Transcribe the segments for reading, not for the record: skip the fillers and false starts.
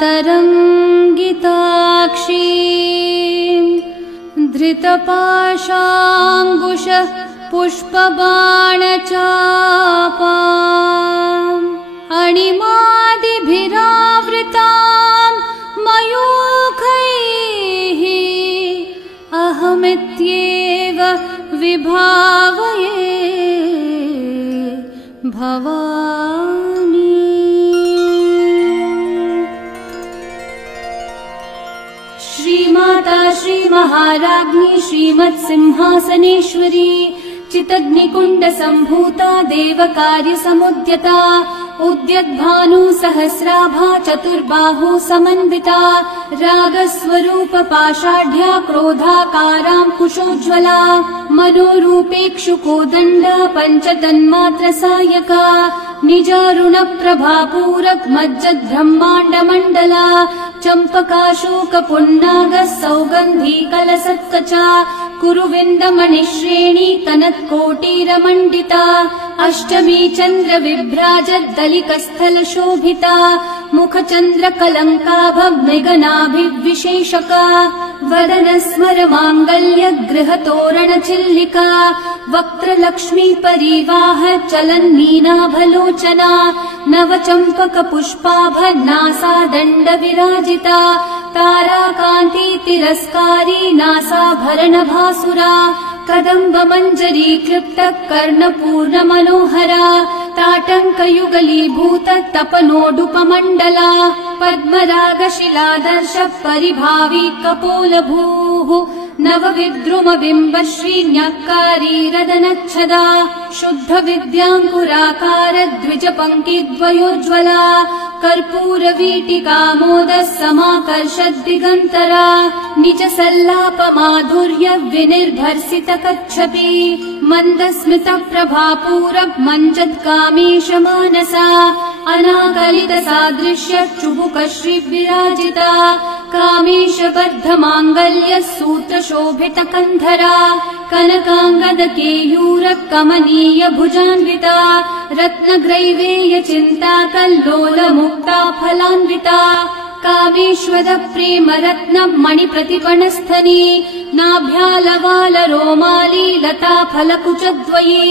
तरङ्गिताक्षी धृतपाशाङ्कुश पुष्पबाणचापा अणिमादिभिरावृतां मयूखैः अहमित्येव विभावये भवानी। श्रीमाता श्रीमहाराज्ञी श्रीमत्सिंहासनेश्वरी चितग्निकुण्ड सम्भूता देवकार्यसमुद्यता उद्यद्भानु सहस्राभा चतुर्बाहु समन्विता रागस्वरूप पाषाढ्या क्रोधाकारां कुशोज्ज्वला मनोरूपेक्षुकोदण्ड पञ्चतन्मात्र सायका निजारुण प्रभापूरक मज्जद् ब्रह्माण्डमण्डला चम्पकाशोक पुन्नाग सौगन्धी कलसत्कचा कुरुविन्दमणिश्रेणी कनत्कोटीरमण्डिता अष्टमी चन्द्र विभ्राजद्दलिकस्थल शोभिता मुखचन्द्रकलङ्काभ मृगनाभिविशेषका वदन स्मर माङ्गल्य गृहतोरणचिल्लिका वक्त्रलक्ष्मी परिवाह चलन्नीनाभलोचना नवचम्पक पुष्पाभ नासा दण्ड विराजिता ताराकान्ति तिरस्कारी नासाभरण भासुरा कदम्ब मञ्जरी क्लृप्त कर्णपूर्ण मनोहरा ताटङ्कयुगलीभूत तपनोडुपमण्डला पद्मरागशिलादर्श परिभावी कपोलभूः नवविद्रुम बिम्ब श्रीन्यक्कारी रदनच्छदा शुद्ध विद्याङ्कुराकार द्विज पङ्क्तिद्वयोज्ज्वला कर्पूरवीटिकामोद समाकर्षद्दिगन्तरा निज सल्लाप माधुर्य विनिर्भर्सित कच्छपि मन्दस्मित प्रभापूरक मञ्चत्कामेश मानसा अनाकलित सादृश्य चुबुक श्री विराजिता कामेश बद्ध माङ्गल्य सूत्र शोभित कन्धरा कनकाङ्गद केयूर कमनीय भुजान्विता रत्नग्रैवेय चिन्ता कल्लोल मुक्ता फलान्विता कामेश्वर प्रेम रत्न मणि प्रतिपणस्थनी नाभ्यालवाल रोमाली लता फलकुचद्वयी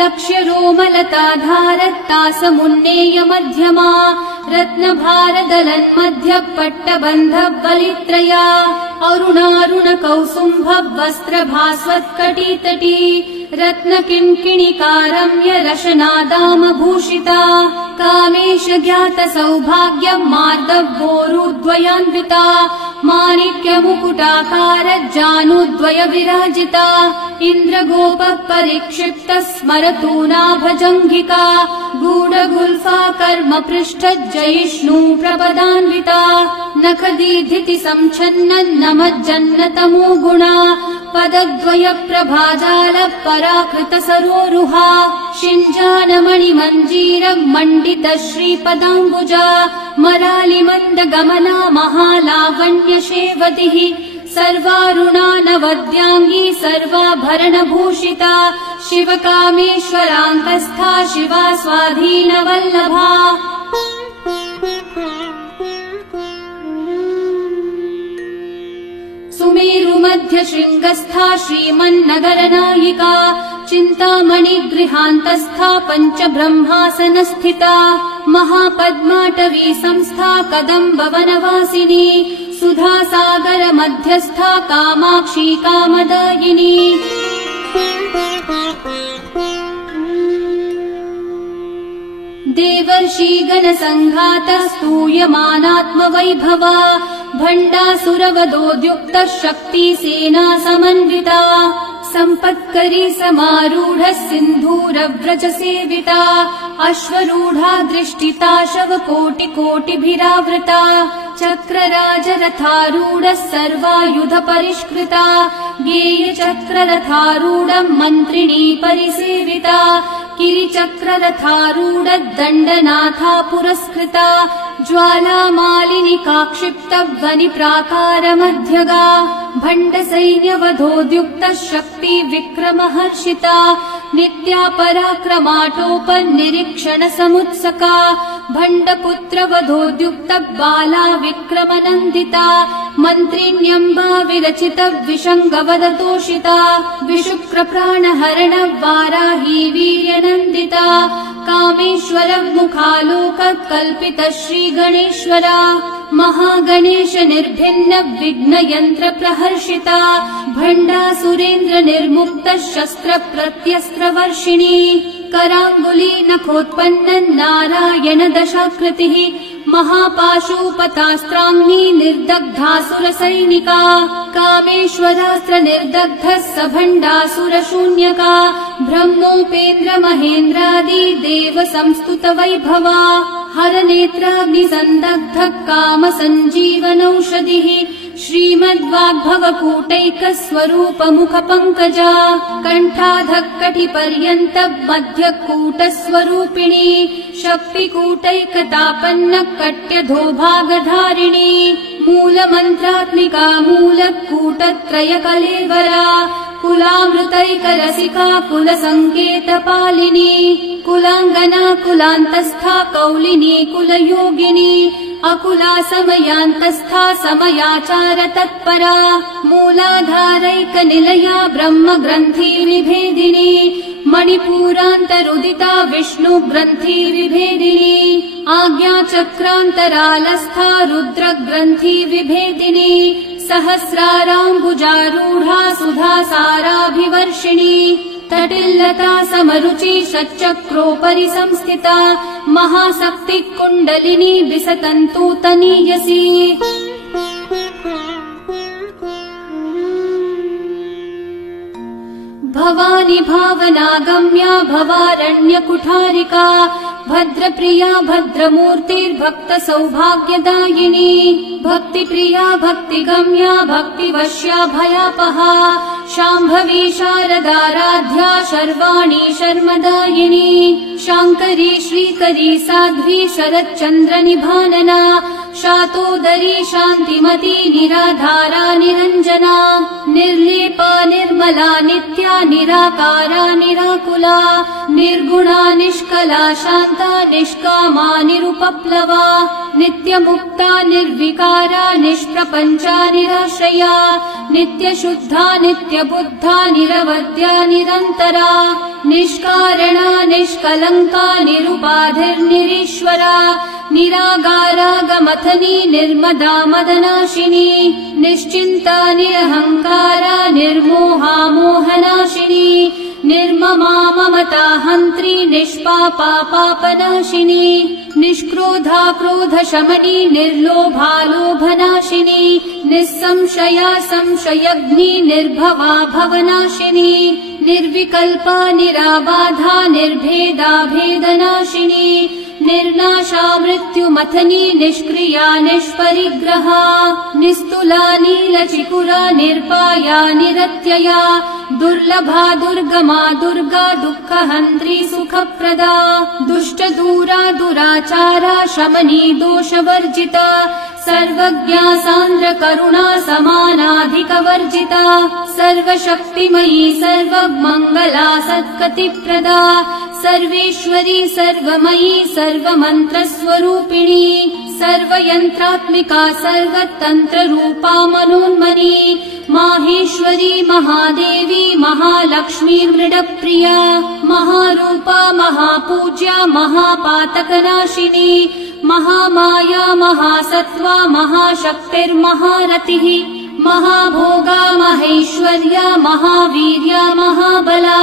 लक्ष्य रोमलताधारत्तासमुन्नेय मध्यमा रत्नभारदलन्मध्य पट्टबन्ध बलित्रया अरुणारुण कौसुम्भ वस्त्र भास्वत्कटितटी रत्न किङ्किणिकारम्य रशनादाम भूषिता कामेश ज्ञात सौभाग्य मार्दवोरुद्वयान्विता माणिक्य मुकुटाकार जानुद्वय विराजिता इन्द्रगोप परिक्षिप्त स्मरतूनाभजङ्घिका गूढगुल्फा कर्म पृष्ठ जयिष्णु प्रपदान्विता नखदीधिति संच्छन्न नमज्जन्न तमो गुणा पदद्वय प्रभाजाल पराकृत सरोरुहा शिञ्जानमणि मञ्जीर मण्डित श्रीपदाम्बुजा मरालि मन्द गमना महालावण्य शेवतिः सर्वारुणा नवद्याङ्गी सर्वाभरण भूषिता शिवकामेश्वराङ्कस्था शिवा स्वाधीन वल्लभा सुमेरु मध्य शृङ्गस्था श्रीमन्नगरनायिका चिन्तामणि गृहान्तस्था पञ्च ब्रह्मासनस्थिता महापद्माटवी संस्था कदम्ब वनवासिनी सुधासागर मध्यस्था कामाक्षी कामदायिनी देवर्षिगण संघात स्तूयमानात्मवैभवा भण्डासुरवदोद्युक्त शक्ति सेना समन्विता सम्पत्करी समारूढ सिन्धूरव्रज सेविता अश्वरूढा दृष्टिता शव कोटि कोटिभिरावृता चक्रराजरथारूढ सर्वायुध परिष्कृता गेय चक्ररथारूढ मन्त्रिणी परिसेविता किरिचक्ररथारूढ दण्डनाथा पुरस्कृता ज्वालामालिनि काक्षिप्त वनि प्राकार मध्यगा भण्ड सैन्यवधोद्युक्त शक्ति विक्रम हर्षिता नित्या पराक्रमाटोपनिरीक्षण समुत्सका भण्डपुत्रवधोद्युक्त बाला विक्रमनन्दिता मन्त्रिण्यम्बा विरचित विशङ्गवदतोषिता विशुक्रप्राणहरण वाराही वीर्यनन्दिता कामेश्वर मुखालोक कल्पित श्रीगणेश्वरा महागणेश निर्भिन्न विघ्नयन्त्र प्रहर्षिता भण्डासुरेन्द्र निर्मुक्त शस्त्र प्रत्यस्त्रवर्षिणी कराङ्गुली नखोत्पन्न नारायण दशाकृतिः महापाशुपतास्त्राग्नि निर्दग्धासुरसैनिका कामेश्वरास्त्र निर्दग्ध सभण्डासुर शून्यका ब्रह्मोपेन्द्र महेन्द्रादि देव संस्तुत वैभवा हरनेत्राग्निसन्दग्ध काम सञ्जीवनौषधिः श्रीमद्वाग्भवकूटैक स्वरूप मुख पंकजा कण्ठाधक्कटिपर्यन्त मध्यकूट स्वरूपिणी शक्तिकूटैकतापन्न कट्यधोभागधारिणी मूलमन्त्रात्मिका मूलकूटत्रय कलेवरा कुलामृतैकरसिका कुलसङ्केतपालिनी कुलाङ्गना कुलान्तस्था कौलिनी कुलयोगिनी अकुला समयान्तस्था समयाचार तत्परा मूलाधारैक निलया ब्रह्म ग्रन्थि विभेदिनी मणिपूरान्तरुदिता विष्णु ग्रन्थि विभेदिनी आज्ञाचक्रान्तरालस्था रुद्र ग्रन्थि विभेदिनी सहस्राराम्बुजारूढा सुधासाराभिवर्षिणी तटिल्लता समरुचि षट्चक्रोपरि संस्थिता महाशक्ति कुण्डलिनी विसतन्तु तनीयसी भवानी भावनागम्या भवारण्यकुठारिका भद्रप्रिया भद्रमूर्तिर्भक्त सौभाग्यदायिनी भक्तिप्रिया भक्तिगम्या भक्तिवश्या भयापहा शाम्भवी शारदाराध्या शर्वाणी शर्मदायिनी शाङ्करी श्रीकरी साध्वी शरच्चन्द्र निभानना शातोदरी शान्तिमती निराधारा निरञ्जना निर्लेपा निर्मला नित्या निराकारा निराकुला निर्गुणा निष्कला शान्ता निष्कामा निरुपप्लवा नित्यमुक्ता निर्विकारा निष्प्रपञ्चा निराश्रया नित्यशुद्धा नित्यबुद्धा निरवद्या निरन्तरा निष्कारणा निष्कलङ्का निरुपाधिर्निरीश्वरा निरागारागमथनी निर्मदा मदनाशिनी निश्चिन्ता निरहङ्कारा निर्मोहा मोहनाशिनी निर्ममा ममता हन्त्री निष्पापा पापनाशिनी निष्क्रोधा क्रोधशमनी निर्लोभा लोभनाशिनी निस्संशया संशयग्नि निर्भवा भवनाशिनी निर्विकल्पा निराबाधा निर्भेदा भेदनाशिनी निर्नाशा मृत्युमथनी निष्क्रिया निष्परिग्रहा निस्तुला नीलचिकुरा निर्पाया निरत्यया दुर्लभा दुर्गमा दुर्गा दुःखहन्त्री सुखप्रदा दुष्टदूरा दुराचारा शमनी दोषवर्जिता सर्वज्ञा सान्द्र करुणा समानाधिकवर्जिता सर्वशक्तिमयी सर्वमङ्गला सद्गतिप्रदा सर्वेश्वरी सर्वमयी सर्वमन्त्रस्वरूपिणी सर्वयन्त्रात्मिका सर्वतन्त्ररूपा मनोन्मनी माहेश्वरी महादेवी महालक्ष्मी मृडप्रिया महारूपा महापूज्या महापातकनाशिनी महामाया महासत्त्वा महाशक्तिर्महारतिः महाभोगा महेश्वर्या महावीर्या महाबला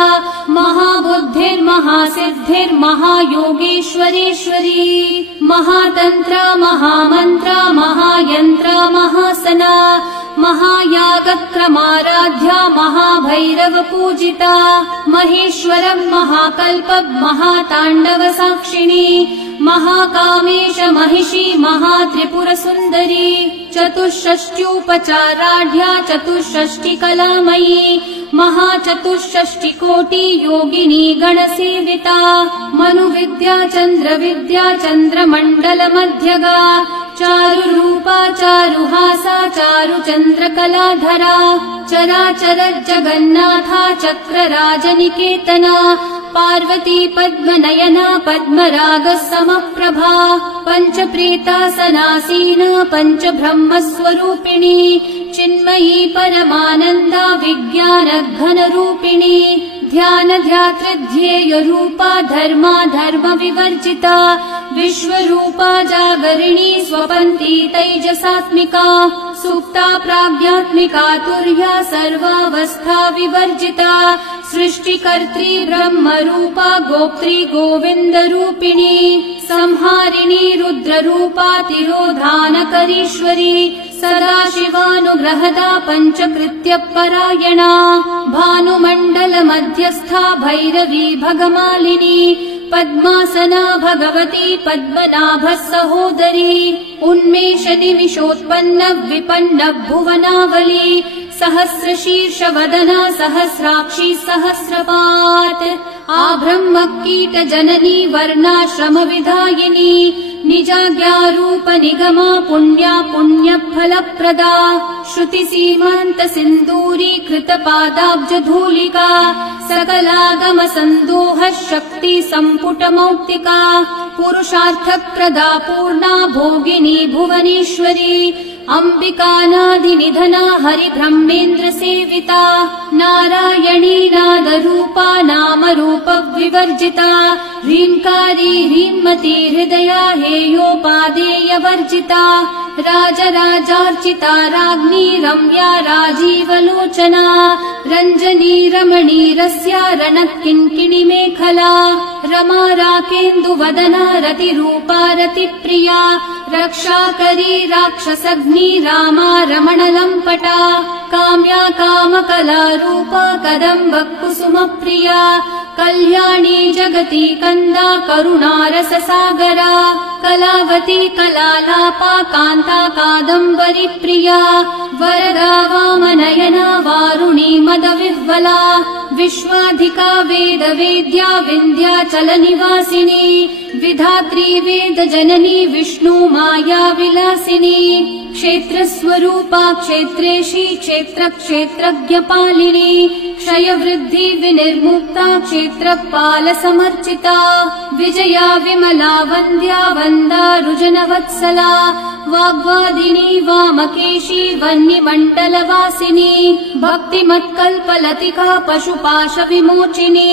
महाबुद्धिर्महासिद्धिर्महायोगेश्वरेश्वरी महातन्त्रा महामन्त्रा महायन्त्रा महासना महायागक्रमाराध्या महाभैरव पूजिता महेश्वरं महाकल्प महाताण्डव साक्षिणी महाकामेश महिषी महात्रिपुरसुन्दरी चतुष्षष्ट्युपचाराढ्या चतुष्षष्टिकलामयी महाचतुष्षष्टिकोटि योगिनी गणसेविता मनुविद्या चन्द्रविद्या चन्द्रमण्डलमध्यगा चारुरूपा चारुहासा चारुचन्द्रकलाधरा चराचर जगन्नाथा चक्रराजनिकेतना पार्वती पद्मनयना पद्मरागसमप्रभा पञ्चप्रेतासनासीना पञ्चब्रह्मस्वरूपिणी चिन्मयी परमानन्दा विज्ञानघनरूपिणी ध्यानध्यातृध्येयरूपा धर्मा धर्मविवर्जिता विश्वरूपा जागरिणी स्वपन्ती तैजसात्मिका सुप्ता प्राज्ञात्मिका तुर्या सर्वावस्था विवर्जिता सृष्टिकर्त्री ब्रह्मरूपा गोप्त्री गोविन्दरूपिणी संहारिणी रुद्ररूपा तिरोधानकरीश्वरी सदाशिवानुग्रहदा पञ्चकृत्यपरायणा भानुमण्डलमध्यस्था भैरवी भगमालिनी पद्मासना भगवती पद्मनाभः सहोदरी उन्मेषनिमिषोत्पन्न विपन्न भुवनावली सहस्रशीर्षवदना सहस्राक्षी सहस्रपात् आब्रह्मकीटजननी वर्णाश्रमविधायिनी निजाज्ञारूपनिगमा पुण्या पुण्यफलप्रदा श्रुतिसीमान्तसिन्दूरीकृतपादाब्जधूलिका सकलागमसन्दोहः शक्तिसम्पुटमौक्तिका पुरुषार्थप्रदा पूर्णा भोगिनी भुवनेश्वरी अम्बिकानादिनिधना हरिब्रह्मेन्द्रसेविता नारायणी नादरूपा नामरूपविवर्जिता ह्रीङ्कारी ह्रीमती हृदया हेयोपादेयवर्जिता राजराजार्चिता राज्ञी रम्या राजीवलोचना रञ्जनी रमणी रस्या रणकिङ्किणीमेखला रमा राकेन्दुवदना रतिरूपा रतिप्रिया रक्षाकरी राक्षसग्नी रामा रमणलम्पटा काम्या कामकलारूपा कदम्बकुसुमप्रिया कल्याणी जगती कन्दा करुणारससागरा कलावती कलालापा कान्ता कादम्बरी प्रिया वरदा वामनयना वारुणी मदविह्वला विश्वाधिका वेदवेद्या विन्ध्याचलनिवासिनी विधात्री वेदजननी विष्णु माया विलासिनी क्षेत्रस्वरूपा क्षेत्रेशी क्षेत्रक्षेत्रज्ञपालिनी क्षयवृद्धि विनिर्मुक्ता क्षेत्रपालसमर्चिता विजया विमला वन्द्या वन्दारुजनवत्सला वाग्वादिनी वामकेशी वह्निमण्डलवासिनी भक्तिमत्कल्पलतिका पशुपाशविमोचिनी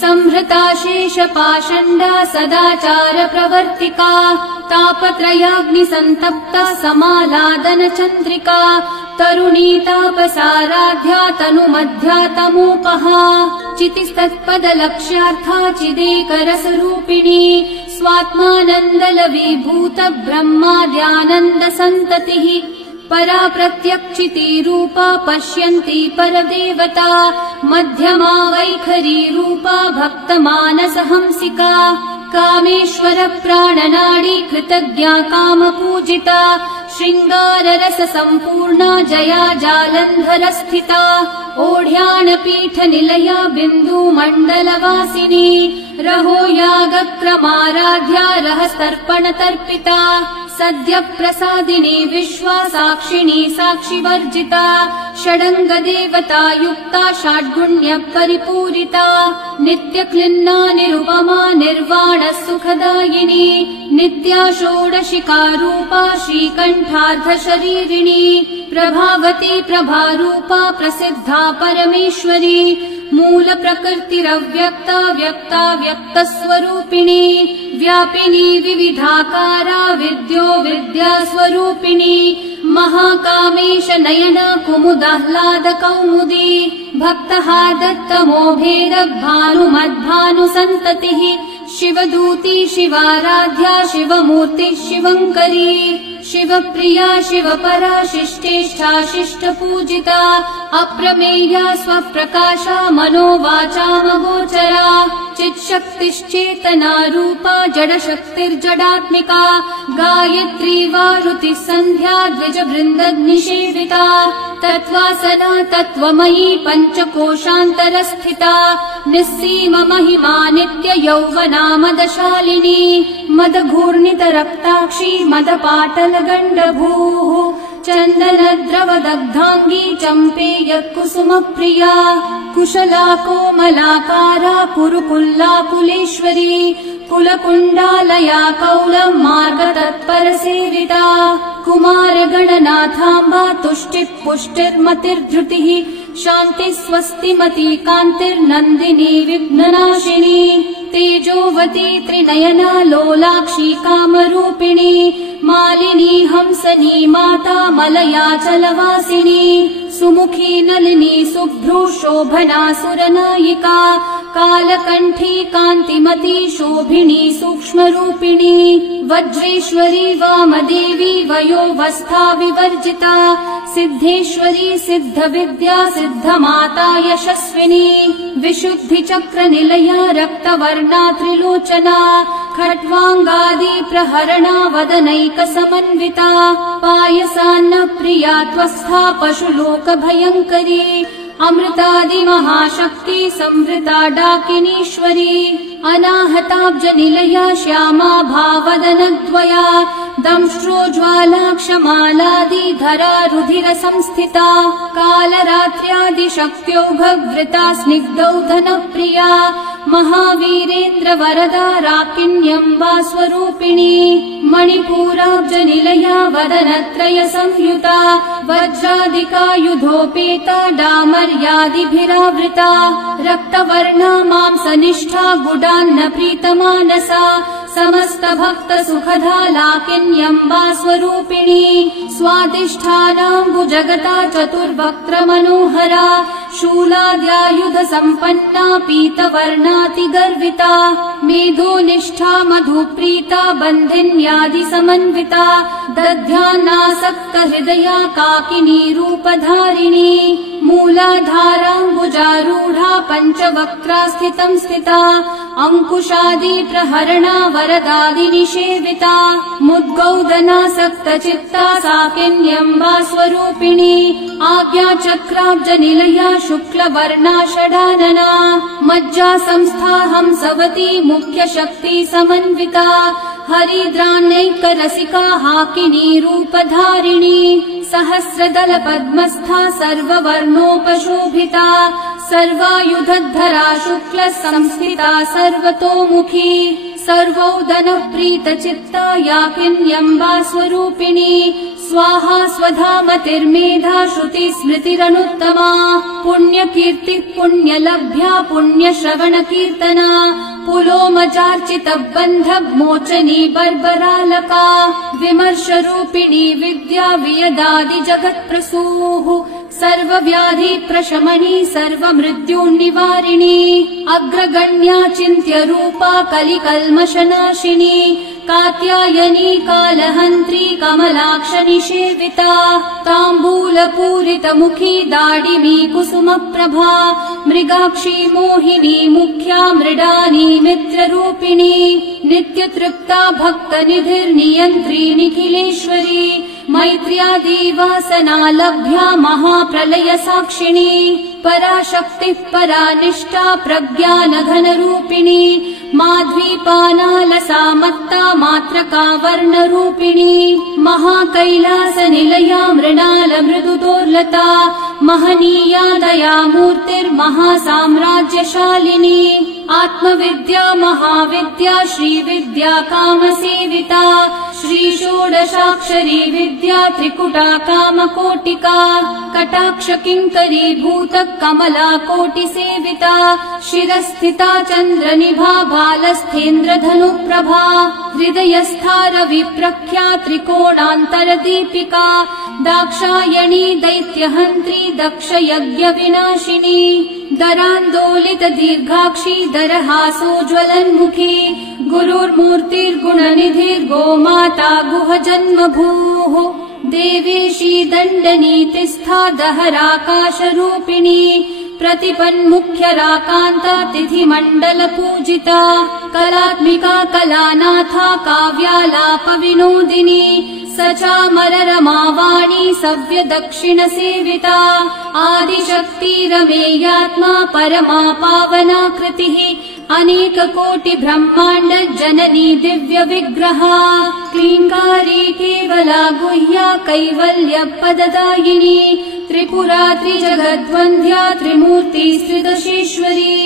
संहृता शेषपाषण्डा सदाचारप्रवर्तिका तापत्रयाग्निसन्तप्ता समालादनचन्द्रिका तरुणी तापसाराध्या तनुमध्या तमोपहा चितिस्तत्पदलक्ष्यार्था चिदेकरसरूपिणी स्वात्मानन्दलवीभूत ब्रह्माद्यानन्दसन्ततिः परा प्रत्यक्षिती रूपा पश्यन्ती परदेवता मध्यमा वैखरी रूपा भक्तमानसहंसिका कामेश्वर प्राणनाडी कृतज्ञा कामपूजिता शृङ्गाररस सम्पूर्णा जया जालन्धरस्थिता ओढ्यानपीठनिलया बिन्दुमण्डलवासिनी रहो यागक्रमाराध्या रहस्तर्पणतर्पिता सद्यप्रसादिनी विश्वासाक्षिणी साक्षिवर्जिता षडङ्गदेवता युक्ता षड्गुण्यपरिपूरिता नित्यक्लिन्ना निरुपमा निर्वाणसुखदायिनी नित्या षोडशिकारूपा श्रीकण्ठार्धशरीरिणी प्रभावती प्रभारूपा प्रसिद्धा परमेश्वरी मूलप्रकृतिरव्यक्ता व्यक्ता व्यक्तस्वरूपिणी व्यापिनी विविधाकारा विद्यो विद्यास्वरूपिणी महाकामेश नयना कुमुदाह्लाद कौमुदी भक्तहार्दत्तमोभेद भानुमद्भानुसन्ततिः शिवदूती शिवाराध्या शिवमूर्ति शिवङ्करी शिवप्रिया शिवपरा शिष्टेष्ठा शिष्टपूजिता अप्रमेया स्वप्रकाशा मनोवाचामगोचरा चित्शक्तिश्चेतना रूपा जडशक्तिर्जडात्मिका गायत्री वारुतिः सन्ध्या द्विजवृन्दनिषेविता तत्त्वासना तत्त्वमयी पञ्चकोशान्तरस्थिता निस्सीम महिमा नित्य यौवनामदशालिनी मदघूर्णितरक्ताक्षी मदपाटलगण्डभूः चन्दनद्रवदग्धाङ्गी चम्पेयकुसुमप्रिया कुशला कोमलाकारा कुरुकुल्लाकुलेश्वरी कुलकुण्डालया कौलमार्गतत्परसेविता कुमारगणनाथाम्बा तुष्टिः पुष्टिर्मतिर्धृतिः शान्तिः स्वस्तिमती कान्तिर्नन्दिनी विघ्ननाशिनी तेजोवती त्रिनयना लोलाक्षी कामरूपिणी मालिनी हंसनी माता मलया चलवासिनी सुमुखी नलिनी शुभ्रू शोभना सुरनायिका कालकण्ठी कान्तिमती शोभिनी सूक्ष्मरूपिणी वज्रेश्वरी वामदेवी वयोवस्था विवर्जिता सिद्धेश्वरी सिद्धविद्या सिद्धमाता यशस्विनी विशुद्धिचक्रनिलया रक्तवर्णा त्रिलोचना खट्वाङ्गादि प्रहरणा वदनैकसमन्विता पायसान्नप्रिया त्वस्था पशुलोकभयङ्करी अमृतादिमहाशक्ति संवृता डाकिनीश्वरी अनाहताब्जनिलया श्यामा भावदनद्वया दंष्ट्रोज्ज्वालाक्षमालादिधरा रुधिर संस्थिता कालरात्र्यादिशक्त्योघवृता स्निग्धौधनप्रिया महावीरेन्द्र वरदा राकिन्यम्बा स्वरूपिणी मणिपूराब्जनिलया वदनत्रय संयुता वज्रादिकायुधोपेता डामर्यादिभिरावृता रक्तवर्णा मांसनिष्ठा गुडान्न प्रीतमानसा समस्त भक्त सुखदा लाकिन्यम्बा स्वरूपिणी स्वादिष्ठानाम्बुजगता चतुर्वक्त्र मनोहरा शूलाद्यायुध संपन्ना पीतवर्णाति गर्विता मेधोनिष्ठा मधुप्रीता बन्धिन्यादि समन्विता दध्यान्नासक्त हृदया काकिनी रूपधारिणी मूलाधाराम्बुजारूढा पञ्चवक्त्रा स्थितं स्थिता अंकुशादि प्रहरणा वरदादि निषेविता मुद्गौदनासक्तचित्ता साकिन्यम्बा स्वरूपिणी आज्ञाचक्राब्जनिलया शुक्लवर्णा षडानना मज्जा संस्था हंसवती मुख्यशक्ति समन्विता हरिद्रान्नैकरसिका हाकिनी रूपधारिणी सहस्रदल पद्मस्था सर्ववर्णोपशोभिता सर्वायुधधरा शुक्ल संस्थिता सर्वतोमुखी सर्वौदनप्रीतचित्ता याकिन्यम्बा स्वरूपिणी स्वाहा स्वधामतिर्मेधा श्रुति स्मृतिरनुत्तमा पुण्यकीर्तिः पुण्यलभ्या पुण्यश्रवणकीर्तना पुलोमजार्चितबन्धमोचनी बर्बरालका विमर्शरूपिणी विद्या वियदादि जगत्प्रसूः सर्वव्याधि प्रशमनी सर्वमृत्युनिवारिणी अग्रगण्या चिन्त्यरूपा कलिकल्मषनाशिनी कात्यायनी कालहन्त्री कमलाक्षनिषेविता ताम्बूलपूरितमुखी दाडिमी कुसुमप्रभा मृगाक्षी मोहिनी मुख्या मृडानी मित्ररूपिणी नित्यतृप्ता भक्तनिधिर्नियन्त्री निखिलेश्वरी मैत्र्यादिवासना लभ्या महाप्रलय साक्षिणी पराशक्तिः परानिष्ठा प्रज्ञानघनरूपिणी माध्वीपानालसा मत्ता मात्रका वर्णरूपिणी महाकैलासनिलया मृणाल मृदुदोर्लता महनीया दयामूर्तिर्महासाम्राज्यशालिनी आत्मविद्या महाविद्या श्रीविद्या कामसेविता श्रीषोडशाक्षरी विद्या त्रिकुटा कामकोटिका कटाक्ष किङ्करी भूत कमला कोटिसेविता शिरस्थिता चन्द्रनिभा बालस्थेन्द्रधनुप्रभा हृदयस्था रविप्रख्या त्रिकोणान्तरदीपिका दाक्षायणी दैत्यहन्त्री दक्षयज्ञविनाशिनी दरान्दोलित दीर्घाक्षी दरहासोज्ज्वलन्मुखी गुरुर्मूर्तिर्गुणनिधिर्गोमाता गुहजन्मभूः देवेशी दण्डनीतिस्था दहराकाशरूपिणी प्रतिपन्मुख्यराकान्ता तिथिमण्डलपूजिता कलात्मिका कलानाथा काव्यालापविनोदिनी सचामररमावाणी सव्यदक्षिणसेविता आदिशक्तिरमेयात्मा परमा पावनाकृतिः अनेक कोटि ब्रह्माण्ड जननी दिव्य विग्रहा क्लींकारी केवला गुह्या कैवल्य पददायिनी त्रिपुरा त्रिजगद्वन्द्या त्रिमूर्ति त्रिदशेश्वरी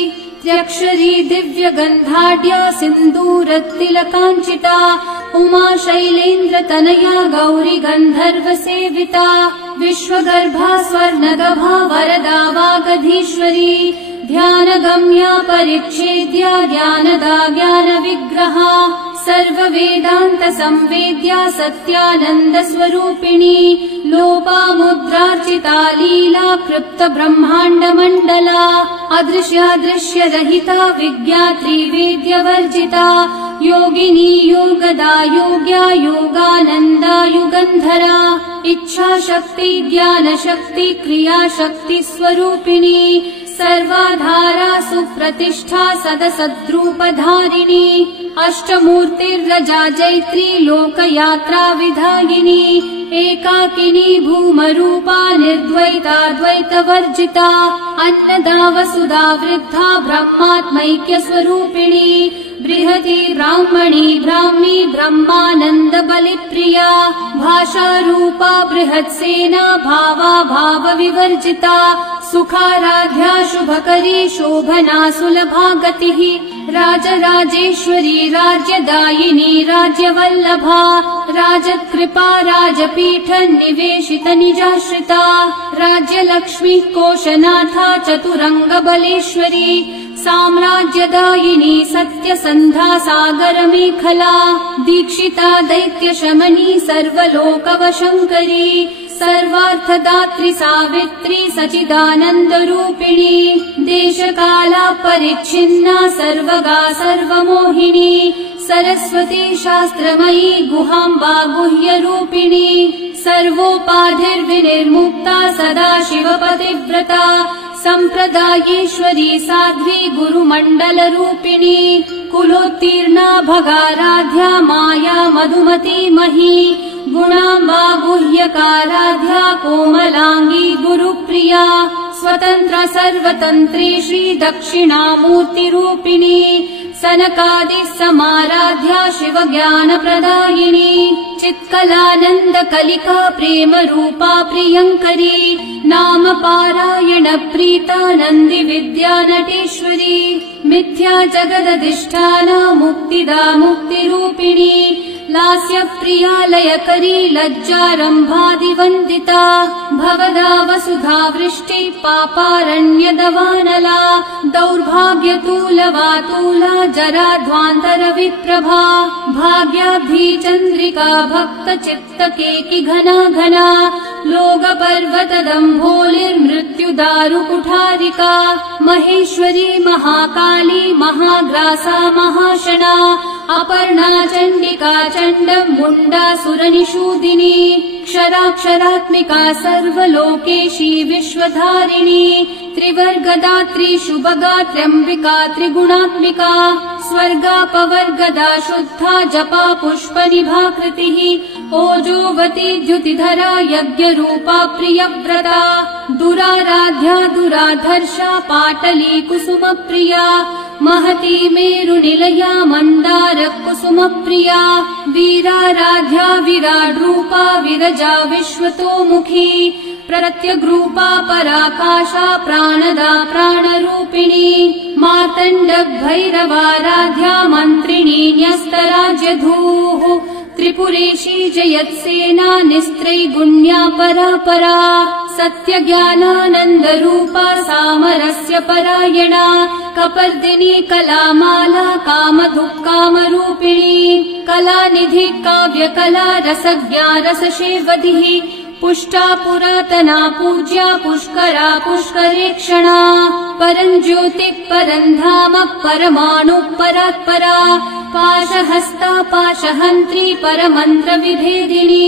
त्र्यक्षरी दिव्य गन्धाढ्या सिन्दूरतिलकाञ्चिता उमा शैलेन्द्र तनया गौरी गन्धर्व सेविता विश्वगर्भा स्वर्णगभा वरदा वागधीश्वरी ध्यानगम्या परिच्छेद्या ज्ञानदा ज्ञान विग्रहा सर्ववेदान्त संवेद्या सत्यानन्द स्वरूपिणी लोपामुद्रार्चिता लीला कृप्त ब्रह्माण्ड मण्डला अदृश्यादृश्य रहिता विज्ञात्री वेद्यवर्जिता योगिनी योगदा योग्या योगानन्दा युगन्धरा इच्छा शक्ति ज्ञान शक्ति क्रिया शक्ति स्वरूपिणी सर्वाधारा सुप्रतिष्ठा सदसद्रूपधारिणी अष्टमूर्तिर्रजा जैत्री लोकयात्रा विधायिनी एकाकिनी भूमरूपा निर्द्वैता द्वैतवर्जिता अन्नदा वसुधा वृद्धा ब्रह्मात्मैक्य स्वरूपिणी बृहती ब्राह्मणी ब्राह्मी ब्रह्मानन्द बलिप्रिया भाषा रूपा बृहत्सेना भावा भाव विवर्जिता सुखाराध्या शुभकरी शोभना सुलभा गतिः राजराजेश्वरी राज्यदायिनी राज्यवल्लभा राजकृपा राजपीठ निवेशित निजाश्रिता राज्यलक्ष्मी कोशनाथा चतुरंग बलेश्वरी साम्राज्यदायिनी सत्यसन्धा सागर मेखला दीक्षिता दैत्य शमनी सर्वलोकवशङ्करी सर्वार्थदात्री सावित्री सचिदानन्द रूपिणी देशकाला परिच्छिन्ना सर्वगा सर्वमोहिनी सरस्वती शास्त्रमयी गुहाम्बा गुह्य रूपिणी सर्वोपाधिर्विनिर्मुक्ता सदा शिवपतिव्रता सम्प्रदायेश्वरी साध्वी गुरुमण्डल रूपिणी कुलोत्तीर्णा भगाराध्या माया मधुमती मही गुणाम्बा गुह्यकाराध्या कोमलांगी गुरुप्रिया स्वतंत्र सर्वतन्त्री श्री दक्षिणामूर्ति रूपिणी सनकादि समाराध्या शिव ज्ञान प्रदायिनी चित्कलानंद कलिका प्रेम रूपा प्रियंकरी नाम पारायण प्रीता नंदी विद्या नटेश्वरी मिथ्या जगदधिष्ठाना मुक्तिदा मुक्ति रूपिणी लास्य प्रिया लयकरी लज्जारम्भादिवन्दिता भवदा वसुधा वृष्टि पापारण्यदवानला दौर्भाग्यतूलवातूला जराध्वान्तर विप्रभा भाग्याब्धी चन्द्रिका भक्त चित्तकेकि घना घना लोकपर्वत दम्भोलिर्मृत्युदारु कुठारिका महेश्वरी महाकाली महाग्रासा महाशना अपर्णा चण्डिका चण्ड मुण्डा सुरनिषूदिनी क्षराक्षरात्मिका सर्वलोकेशी विश्वधारिणी त्रिवर्गदात्री शुभगात्र्यम्बिका त्रिगुणात्मिका स्वर्गापवर्गदा शुद्धा जपा पुष्पनिभाकृतिः ओजोवती द्युतिधरा यज्ञरूपा प्रियव्रता दुराराध्या दुराधर्षा पाटली कुसुमप्रिया महती मेरुनिलया मन्दार कुसुमप्रिया वीराराध्या विराड्रूपा विरजा विश्वतोमुखी प्रत्यग्रूपा पराकाशा प्राणदा प्राणरूपिणी मातण्ड भैरवाराध्या मन्त्रिणी न्यस्तराज्यधूः त्रिपुरेशी जयत्सेना निस्त्रैगुण्या परापरा सत्यज्ञानानन्दरूपा सामरस्य परायणा कपर्दिनी कलामाला कामधुक्कामरूपिणी कलानिधि काव्यकला रसज्ञा रससेवधिः पुष्टा पुरातना पूज्या पुष्करा पुष्करेक्षणा परं ज्योतिः परं धाम परमाणु परात्परा पाशहस्ता पाशहन्त्री परमन्त्र विभेदिनी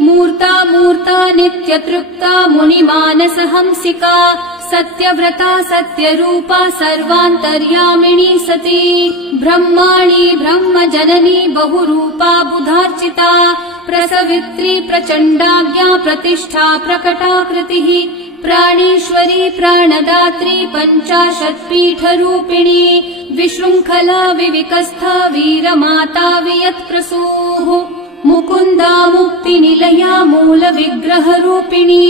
मूर्ता मूर्ता नित्यतृप्ता मुनिमानसहंसिका सत्यव्रता सत्यरूपा सर्वान्तर्यामिणी सती ब्रह्माणी ब्रह्मजननी बहुरूपा बुधार्चिता प्रसवित्री प्रचण्डाज्ञा प्रतिष्ठा प्रकटाकृतिः प्राणेश्वरी प्राणदात्री पञ्चाशत्पीठरूपिणी विशृङ्खला विविकस्था वीरमाता वियत्प्रसूः मुकुन्दा मुक्तिनिलया मूलविग्रहरूपिणी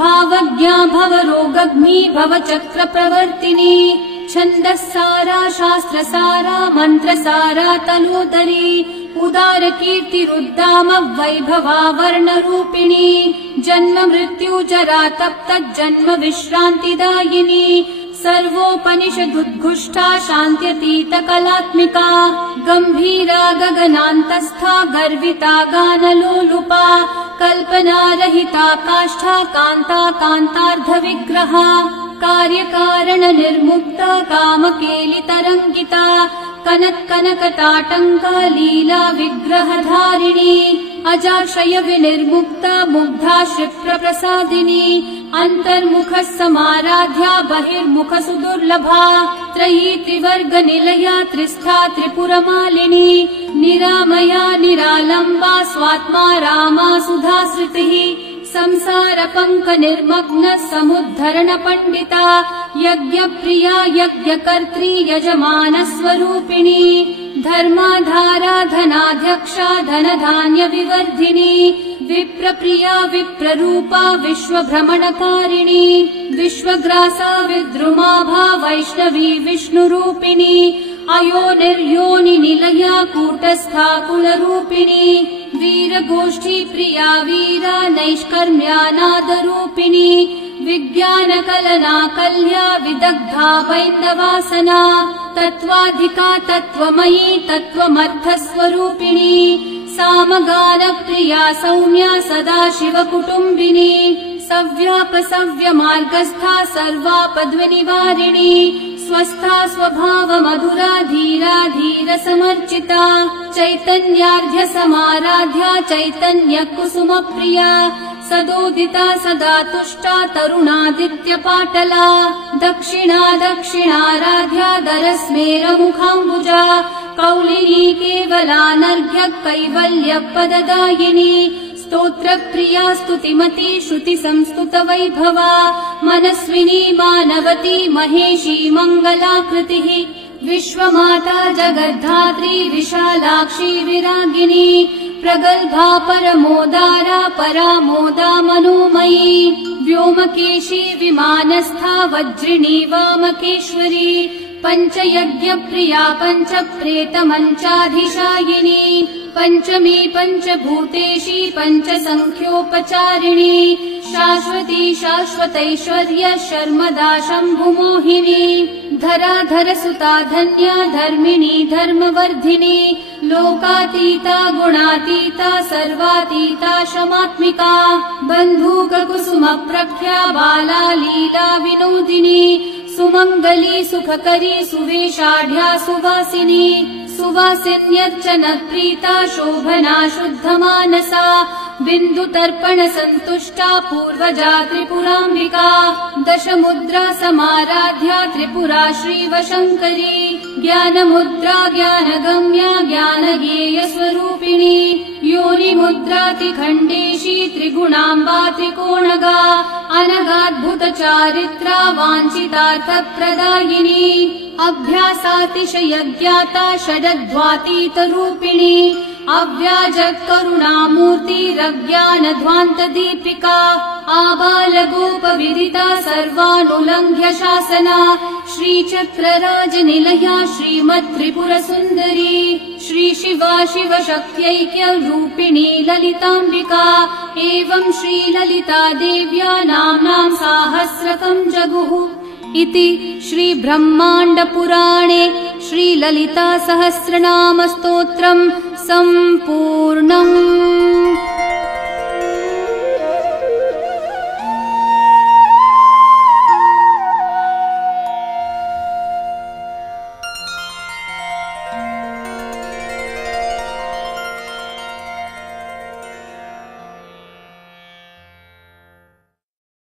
भावज्ञा भवरोगग्नी भवचक्रप्रवर्तिनी छन्दस्सारा शास्त्रसारा मन्त्रसारा तनोदरी उदारकीर्तिरुद्दाम वैभवा वर्णरूपिणी जन्म मृत्यु जरा तप्तज्जन्म विश्रान्तिदायिनी सर्वोपनिषदुद्घुष्टा शान्त्यतीतकलात्मिका गम्भीरा गगनान्तस्था गर्विता गानलोलुपा कल्पनारहिता काष्ठा कान्ता कान्तार्धविग्रहा कार्यकारणनिर्मुक्ता कामकेलितरङ्गिता कनकनकटाटङ्का लीला विग्रहधारिणी अजाक्षय विनिर्मुक्ता मुग्धा क्षिप्रप्रसादिनी अन्तर्मुखः समाराध्या बहिर्मुख सुदुर्लभा त्रयी त्रिवर्गनिलया त्रिस्था त्रिपुरमालिनी निरामया निरालम्बा स्वात्मा रामा सुधाश्रितिः संसारपङ्क निर्मग्न समुद्धरण पण्डिता यज्ञप्रिया यज्ञकर्त्री यजमानस्वरूपिणी धर्माधारा धनाध्यक्षा धनधान्य विवर्धिनी विप्रप्रिया विप्ररूपा विश्वभ्रमणकारिणी विश्वग्रासा विद्रुमाभा वैष्णवी विष्णुरूपिणी अयो निर्योनि निलया कूटस्था कुलरूपिणी वीरगोष्ठी प्रिया वीरा नैष्कर्म्यानादरूपिणी विज्ञानकलना कल्या विदग्धा वैन्दवासना तत्त्वाधिका तत्त्वमयी तत्त्वमर्थस्वरूपिणी सामगानप्रिया सौम्या सदाशिवकुटुम्बिनी सव्यापसव्यमार्गस्था सर्वापद्विनिवारिणी स्वस्था स्वभावमधुरा धीरा धीरसमर्चिता चैतन्यार्ध्य समाराध्या चैतन्यकुसुमप्रिया सदोदिता सदा तुष्टा तरुणादित्यपाटला दक्षिणा दक्षिणाराध्या दरस्मेरमुखाम्बुजा कौलिनी केवलानर्घ्य कैवल्यपददायिनी स्तोत्रप्रिया स्तुतिमती श्रुतिसंस्तुत वैभवा मनस्विनी मानवती महेशी मङ्गलाकृतिः विश्वमाता जगद्धात्री विशालाक्षी विरागिनी प्रगल्भा परमोदारा परामोदा मनोमयी व्योमकेशी विमानस्था वज्रिणी वामकेश्वरी पञ्चयज्ञप्रिया पञ्चप्रेतमञ्चाधिशायिनी पञ्चमी पञ्चभूतेशी पञ्चसङ्ख्योपचारिणी शाश्वती शाश्वतैश्वर्य शर्मदा शम्भुमोहिनी धराधरसुता धन्या धर्मिणी धर्मवर्धिनी लोकातीता गुणातीता सर्वातीता शमात्मिका बन्धूककुसुमप्रख्या बाला लीला विनोदिनी सुमङ्गली सुखकरी सुवेशाढ्या सुवासिनी सुवासिन्यर्चनप्रीता शोभना शुद्धमानसा बिन्दुतर्पण सन्तुष्टा पूर्वजा त्रिपुराम्बिका दशमुद्रा समाराध्या त्रिपुरा श्रीवशङ्करी ज्ञानमुद्रा ज्ञानगम्या ज्ञानज्ञेयस्वरूपिणी योनिमुद्रातिखण्डेशी त्रिगुणाम्बा त्रिकोणगा अनगाद्भुतचारित्रा वाञ्छितार्थप्रदायिनी अभ्यासातिशयज्ञाता षडध्वातीतरूपिणी अव्याजकरुणामूर्तिरज्ञानध्वान्तदीपिका आबालगोपविदिता सर्वानुलङ्घ्य शासना श्रीचक्रराजनिलया श्रीमत्त्रिपुरसुन्दरी श्रीशिवा शिवशक्त्यैक्यरूपिणी ललिताम्बिका एवं श्रीललिता देव्या नाम्नां साहस्रकं जगुः इति श्रीब्रह्माण्डपुराणे श्रीललितासहस्रनामस्तोत्रम् सम्पूर्णम्।